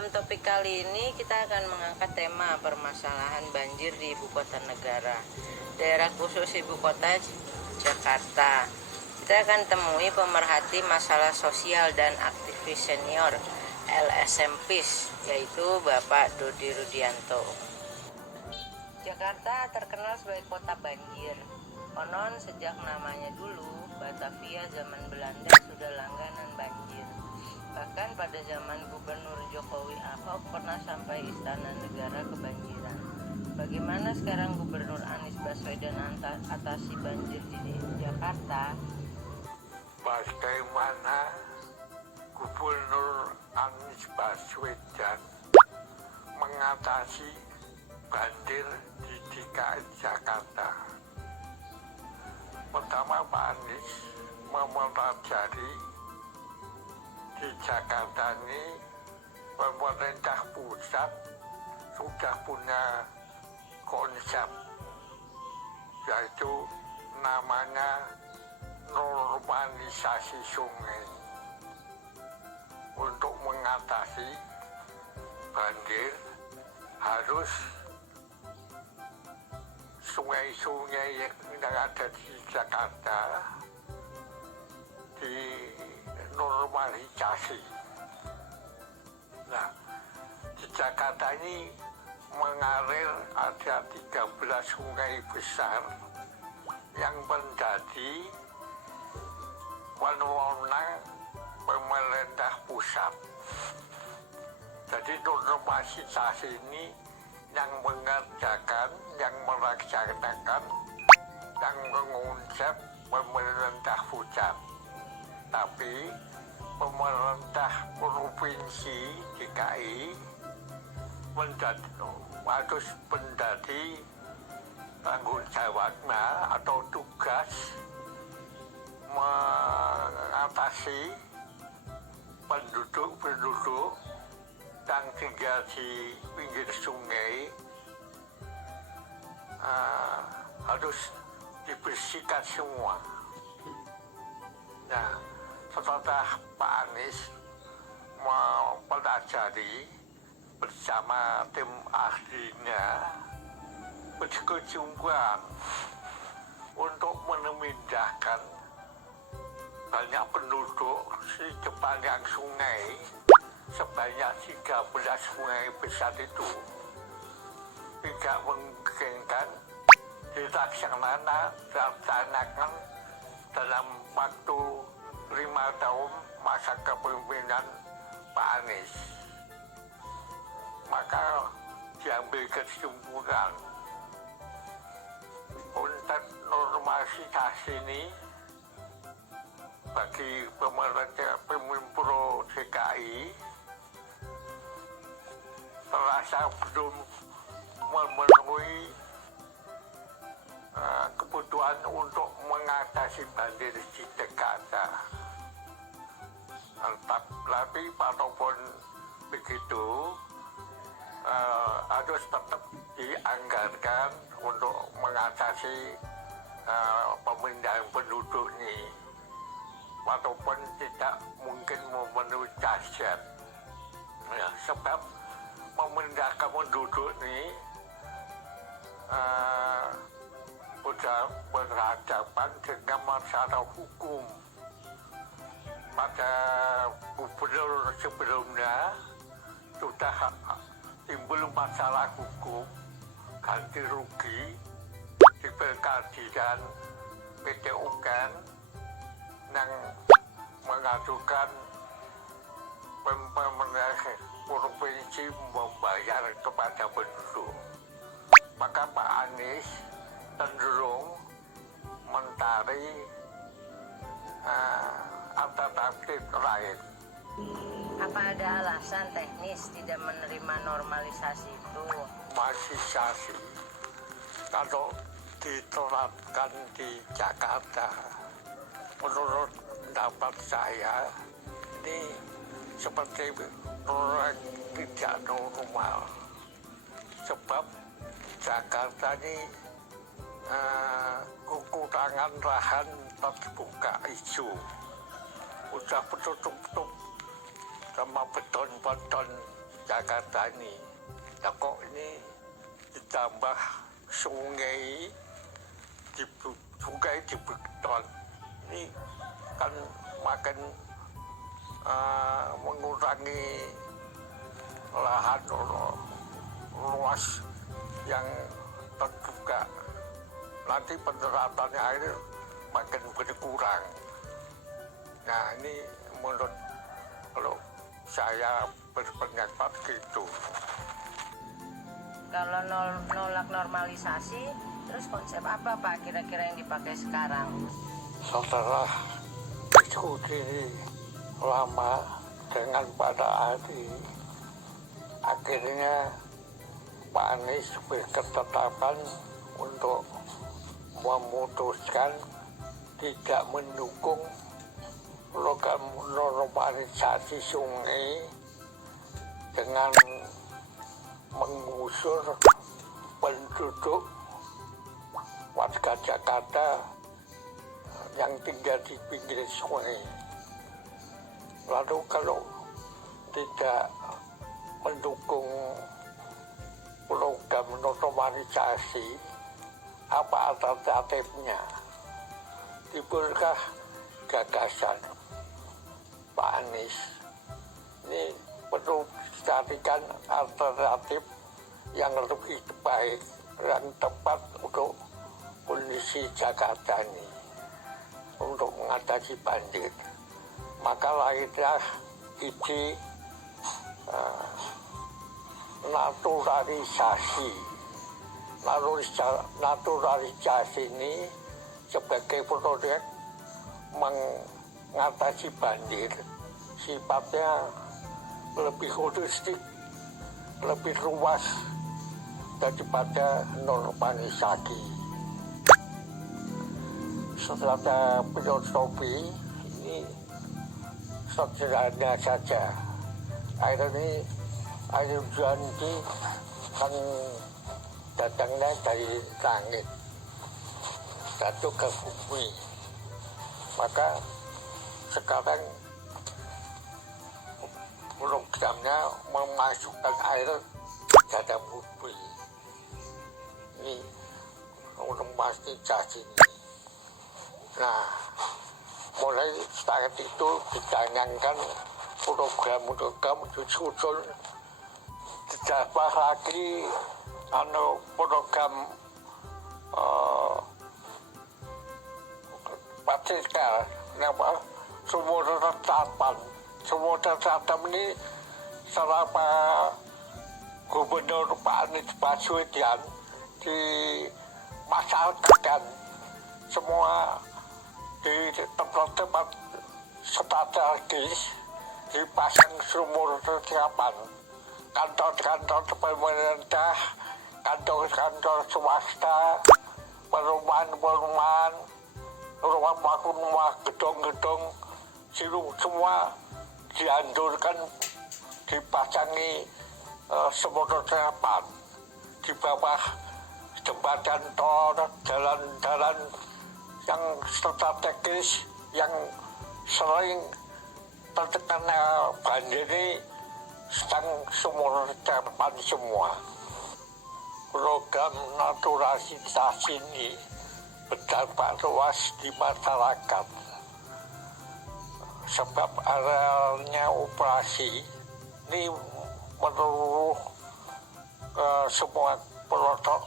Dalam topik kali ini kita akan mengangkat tema permasalahan banjir di ibu kota negara, daerah khusus ibu kota Jakarta. Kita akan temui pemerhati masalah sosial dan aktivis senior LSM PIS, yaitu Bapak Dodi Rudianto. Jakarta terkenal sebagai kota banjir. Konon sejak namanya dulu, Batavia zaman Belanda sudah langganan banjir. Bahkan pada zaman Gubernur Jokowi Ahok pernah sampai Istana Negara kebanjiran. Bagaimana sekarang Gubernur Anies Baswedan atasi banjir di Jakarta? Bagaimana Gubernur Anies Baswedan mengatasi banjir di DKI Jakarta? Pertama, Pak Anies mempelajari di Jakarta ini pemerintah pusat sudah punya konsep, yaitu namanya normalisasi sungai. Untuk mengatasi banjir harus sungai-sungai yang ada di Jakarta dinormalisasi. Nah, di Jakarta ini mengalir ada 13 sungai besar yang menjadi wewenang pemerintah pusat. Jadi normalisasi ini yang mengerjakan, yang melaksanakan, yang mengonsep pemerintah pusat. Tapi pemerintah provinsi DKI harus menjadi tanggung jawabnya atau tugas mengatasi penduduk yang tinggal di pinggir sungai harus dibersihkan semua. Nah, setelah Pak Anies mempelajari bersama tim ahlinya berkesimpulan untuk memindahkan banyak penduduk di sepanjang sungai sebanyak 13 sungai besar itu tidak memungkinkan dilaksanakan dalam waktu 5 tahun masa kepemimpinan Pak Anies. Maka diambil kesimpulan untuk normalisasi ini bagi pemerintah Pemprov DKI terasa belum memenuhi kebutuhan untuk mengatasi banjir di Jakarta. Tapi walaupun begitu harus tetap dianggarkan untuk mengatasi pemindahan penduduk ini, walaupun tidak mungkin memenuhi target. Ya, sebab memindahkan penduduk ini sudah berhadapan dengan masalah hukum. Pada gubernur sebelumnya sudah timbul masalah hukum ganti rugi di pengadilan PT UGAN yang mengajukan pemerintah provinsi membayar kepada penduduk. Maka Pak Anies cenderung mencari alternatif lain. Apa ada alasan teknis tidak menerima normalisasi itu? Normalisasi kalau diterapkan di Jakarta, menurut pendapat saya ini seperti orang tidak normal. Sebab Jakarta ini kekurangan lahan terbuka hijau, udah betul-betul sama beton-beton Jakarta ini. Nah, kok ini ditambah sungai di beton ini kan makin mengurangi lahan luas yang terbuka. Nanti penderatannya air makin berkurang. Nah, ini menurut kalau saya berpendapat gitu. Kalau nolak normalisasi, terus konsep apa Pak kira-kira yang dipakai sekarang? Setelah diskusi lama dengan pada ahli, akhirnya Pak Anies berketetapan untuk memutuskan tidak mendukung program normalisasi sungai dengan mengusur penduduk warga Jakarta yang tinggal di pinggir sungai. Lalu kalau tidak mendukung program normalisasi, apa alternatifnya? Timbulkah gagasan Pak Anies ini perlu dicarikan alternatif yang lebih baik, yang tepat untuk kondisi Jakarta ini untuk mengatasi banjir. Maka lahirlah ide naturalisasi. Naturalisasi ini sebagai proyek mengatasi banjir sifatnya lebih holistik, lebih luas daripada normalisasi. Setelah filosofi ini sederhana saja. Air hujan ini kan datangnya dari langit jatuh ke bumi. Maka sekarang programnya memasukkan air ke dalam bumi. Ini normalisasi ini. Nah, mulai saat itu dicanangkan program-program disusun, ditambah lagi program partikel, sumur resapan. Sumur resapan ini selama Gubernur Pak Anies Baswedan dimasalkan semua di tempat-tempat strategis dipasang sumur resapan. Kantor-kantor pemerintah, kantor-kantor swasta, perumahan-perumahan, rumah-rumah, gedung-gedung, semua dihancurkan, dipasangi sumur resapan di bawah jembatan tol, jalan-jalan yang strategis, yang sering terkena banjir ini sedang sumur resapan semua. Program naturalisasi ini berdampak luas di masyarakat, sebab arealnya operasi ini menyeluruh semua pelosok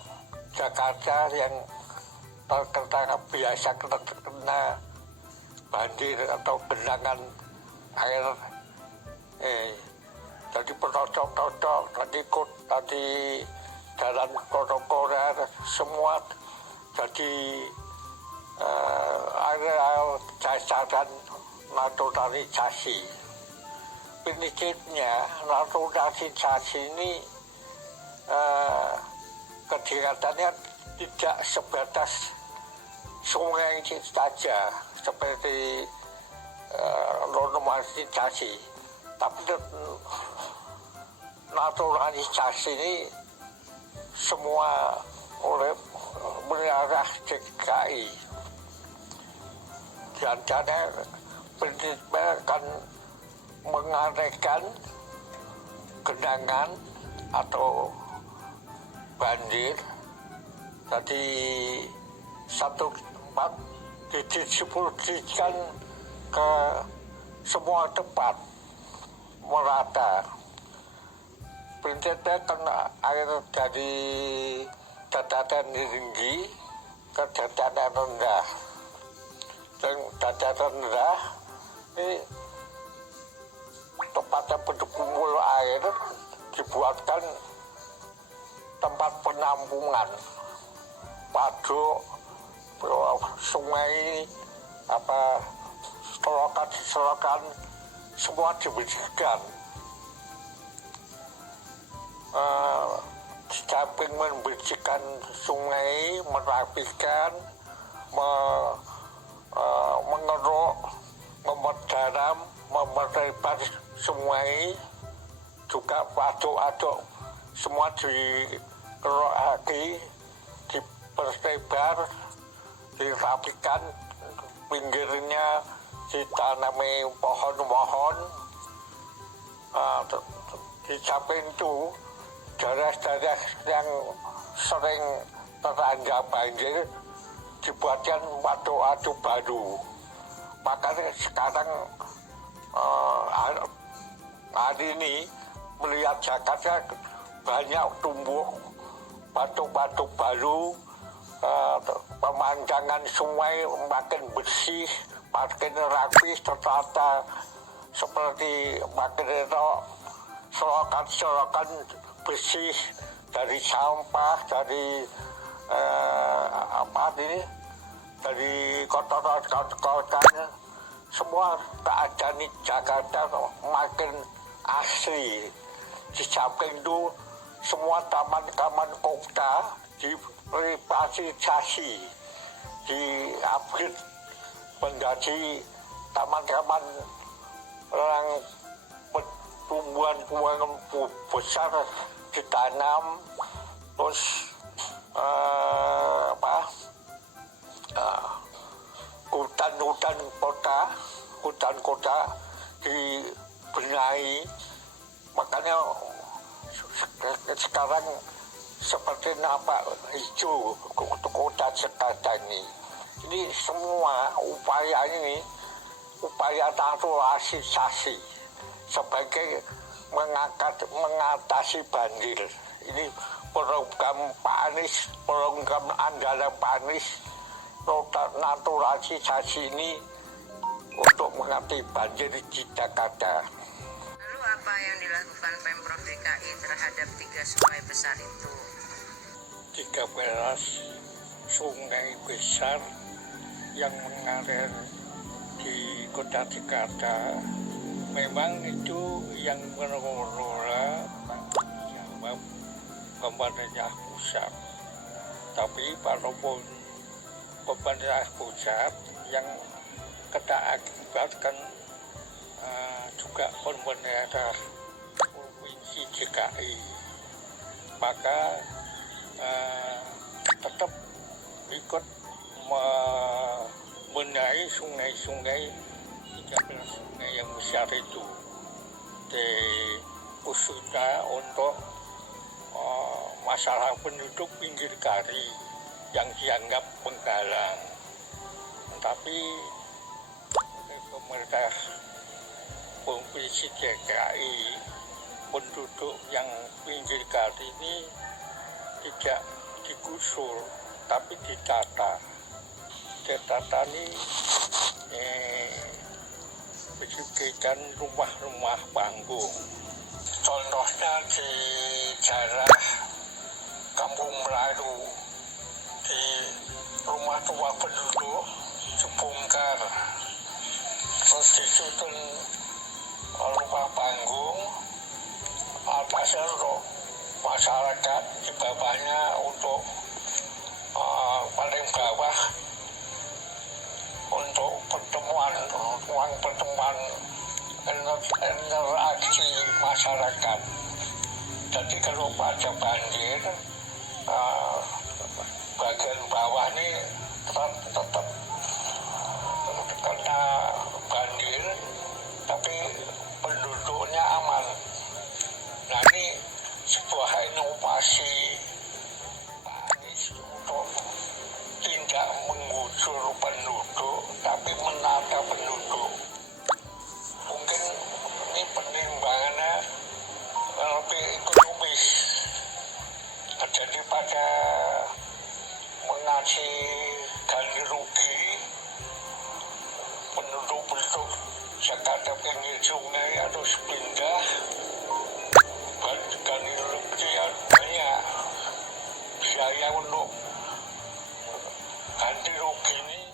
Jakarta yang biasa terkena banjir atau genangan air. Tadi pelosok-pelosok, tadi jalan koridor semua jadi areal sasaran naturalisasi. Prinsipnya naturalisasi ini kegiatannya tidak sebatas sungai saja seperti normalisasi, tapi naturalisasi ini semua oleh mengarah DKI. Dan prinsipnya akan mengarahkan genangan atau banjir. Jadi satu tempat didistribusikan ke semua tempat merata. Prinsipnya kan air dari dataran tinggi ke dataran rendah. Dan dataran rendah ini tempatnya berkumpul air, dibuatkan tempat penampungan waduk, sungai, selokan semua dibersihkan. Samping membersihkan sungai, merapikan, mengeruk, memedaram, memperlebar sungai, juga waduk-waduk semua dikeruk lagi, diperlebar, dirapikan, pinggirnya ditanami pohon-pohon. Di samping itu daerah-daerah yang sering terendam banjir dibuatkan waduk-waduk baru. Makanya sekarang hari ini melihat Jakarta banyak tumbuh waduk-waduk baru, pemandangan sungai makin bersih, makin rapi, tertata seperti makin enak, selokan-selokan bersih dari sampah, dari dari kotoran-kotoran, semua keadaan Jakarta makin asri. Di samping itu semua taman-taman kota direvitalisasi, di-upgrade menjadi taman-taman yang tumbuhan-tumbuhan besar ditanam, terus hutan kota dibenahi. Makanya sekarang seperti nampak hijau untuk kota Jakarta ini. Ini semua upaya ini, upaya naturalisasi sebagai mengatasi banjir. Ini program Pak Anies, program andalan Pak Anies, naturalisasi ini untuk mengatasi banjir di Jakarta. Lalu apa yang dilakukan Pemprov DKI terhadap 3 sungai besar itu? 13 sungai besar yang mengalir di kota Jakarta, memang itu yang mengelola jawab pemerintah pusat. Tapi walaupun pemerintah pusat yang kita akibatkan juga pemerintah provinsi DKI, maka tetap ikut membenahi sungai-sungai, 13 sungai yang besar itu, khususnya untuk masalah penduduk pinggir kali yang dianggap penghalang. Tapi pemerintah provinsi DKI, penduduk yang pinggir kali ini tidak digusur, tapi ditata. Ditata ini menjadikan rumah-rumah panggung. Contohnya di daerah Kampung Melayu, di rumah tua penduduk dibongkar, terus disusun rumah panggung, atasnya untuk masyarakat, di bawahnya untuk paling bawah untuk pertemuan, ruang pertemuan, interaksi masyarakat. Jadi kalau ada banjir, bagian bawah ini tetap kena banjir, tapi penduduknya aman. Nah ini sebuah inovasi Pak Anies untuk tidak menggusur penduduk tapi menata penduduk. Mungkin ini pertimbangannya lebih ekonomis daripada mengasih ganti rugi penduduk-penduduk Jakarta pinggir sungai harus pindah ganti rugi yang banyak. Biaya untuk ganti rugi ini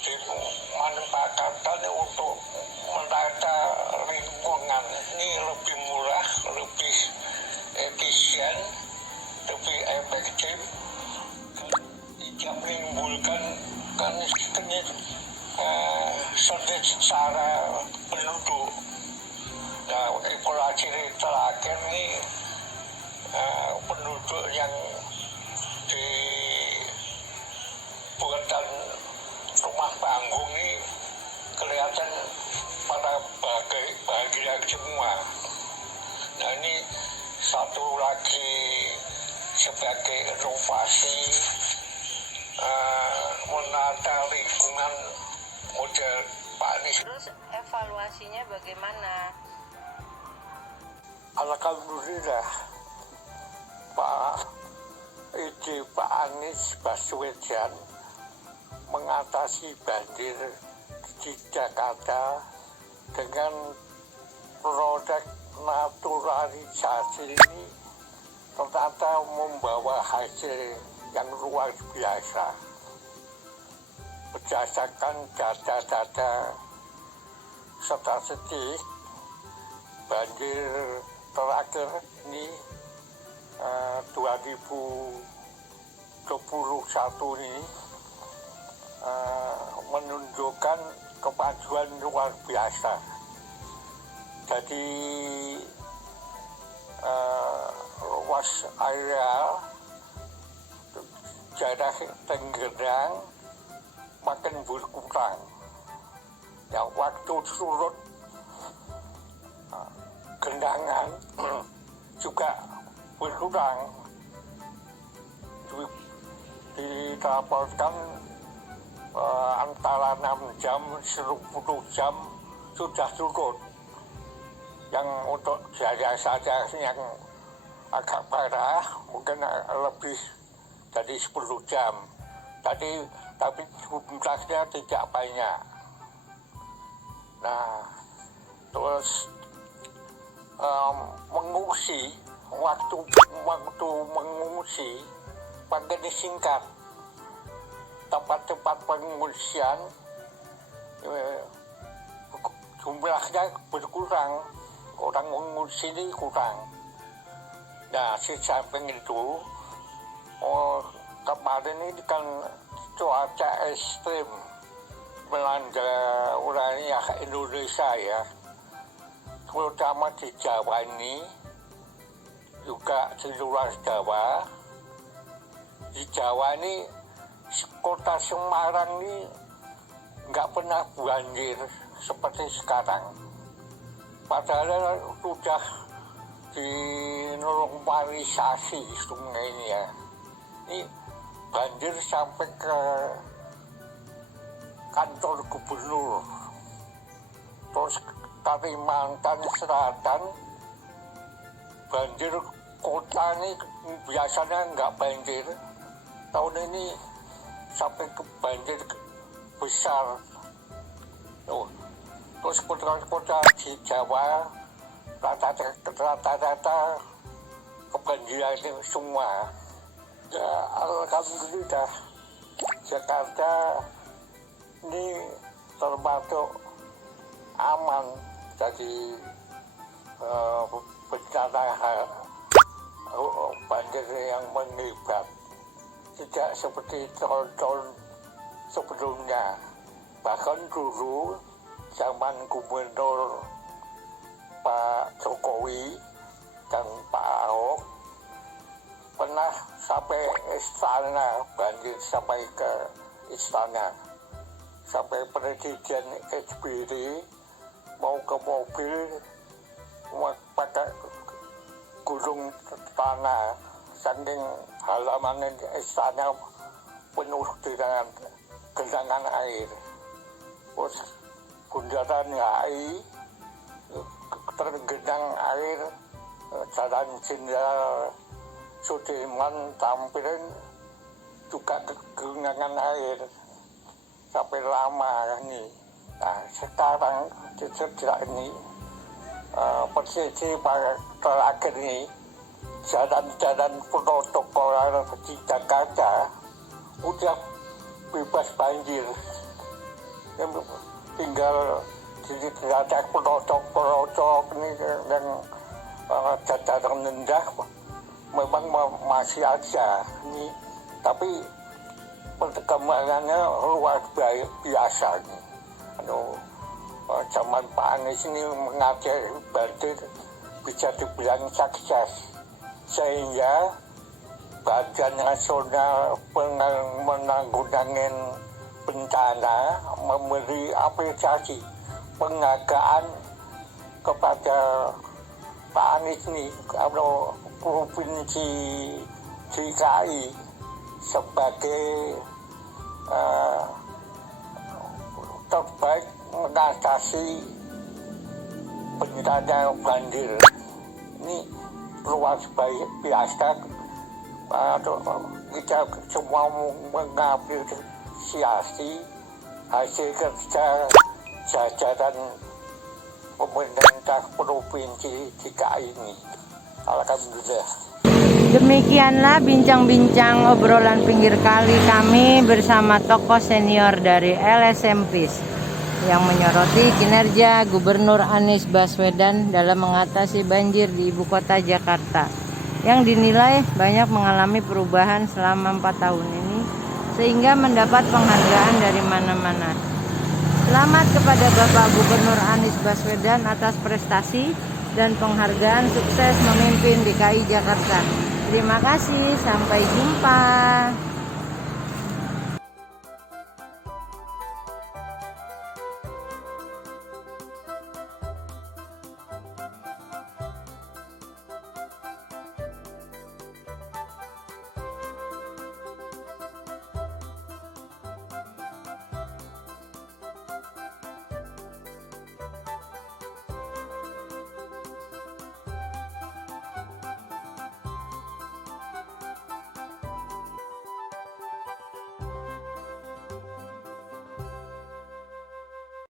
dimanfaatkan untuk menata lingkungan. Ini lebih murah, lebih efisien, lebih efektif, tidak menimbulkan secara penduduk. Nah, evaluasi terakhir ini penduduk yang dibuatan rumah panggung ini kelihatan pada bahagia semua. Nah ini satu lagi sebagai inovasi menata lingkungan model Pak Anies. Terus evaluasinya bagaimana? Alhamdulillah ide Pak Anies Baswedan mengatasi banjir di Jakarta dengan produk naturalisasi ini ternyata membawa hasil yang luar biasa. Berdasarkan data-data statistik banjir terakhir ini 2021 ini menunjukkan kemajuan luar biasa. Jadi luas area daerah Tenggerang makin berkurang. Ya, waktu surut genangan juga berkurang. Dilaporkan antara 6 jam, 10 jam sudah surut. Yang untuk saja yang agak parah mungkin lebih dari 10 jam. Tapi jumlahnya tidak banyak. Nah, terus mengungsi, waktu mengungsi makin singkat. Tempat-tempat pengungsian jumlahnya berkurang, orang mengungsi ini kurang. Nah, di samping itu, kemarin ini kan cuaca ekstrim melanda wilayah Indonesia ya, terutama di Jawa ini, juga di luar Jawa. Di Jawa ini, kota Semarang ini nggak pernah banjir seperti sekarang. Padahal sudah dinormalisasi sungai ini ya. Ini banjir sampai ke kantor gubernur. Terus Kalimantan Selatan banjir kota ini biasanya nggak banjir. Tahun ini sampai ke banjir besar. Terus kota-kota di Jawa rata-rata kebanjiran semua. Ya, alhamdulillah Jakarta ini termasuk aman dari bencana banjir yang mengibat. Tidak seperti tahun-tahun sebelumnya. Bahkan dulu zaman gubernur Pak Jokowi dan Pak Ahok pernah sampai istana, banjir sampai ke istana. Sampai Presiden SBY mau ke mobil pakai gulung tanah, saking halaman istana penuh dengan genangan air. Terus bundaran HI tergenang air, Jalan Jenderal Sudirman tampilan juga kegenangan air sampai lama ini. Nah sekarang sejak ini persisi terakhir ini jalan-jalan protokol di Jakarta udah bebas banjir. Tinggal di daerah pelosok ini yang dataran rendah memang masih ada ini, tapi perkembangannya luar biasa nih. Zaman Pak Anies ini mengajar banjir bisa dibilang sukses, sehingga Badan Nasional Penanggulangan Bencana memberi apresiasi penghargaan kepada Pak Anies ini atau Provinsi DKI sebagai terbaik mengatasi bencana banjir. Ini luar biasa. Kita semua mengapresiasi hasil kerja jajaran pemerintah Provinsi DKI ini. Alhamdulillah. Demikianlah bincang-bincang obrolan pinggir kali kami bersama tokoh senior dari LSM PIS yang menyoroti kinerja Gubernur Anies Baswedan dalam mengatasi banjir di ibu kota Jakarta yang dinilai banyak mengalami perubahan selama 4 tahun ini sehingga mendapat penghargaan dari mana-mana. Selamat kepada Bapak Gubernur Anies Baswedan atas prestasi dan penghargaan sukses memimpin DKI Jakarta. Terima kasih, sampai jumpa.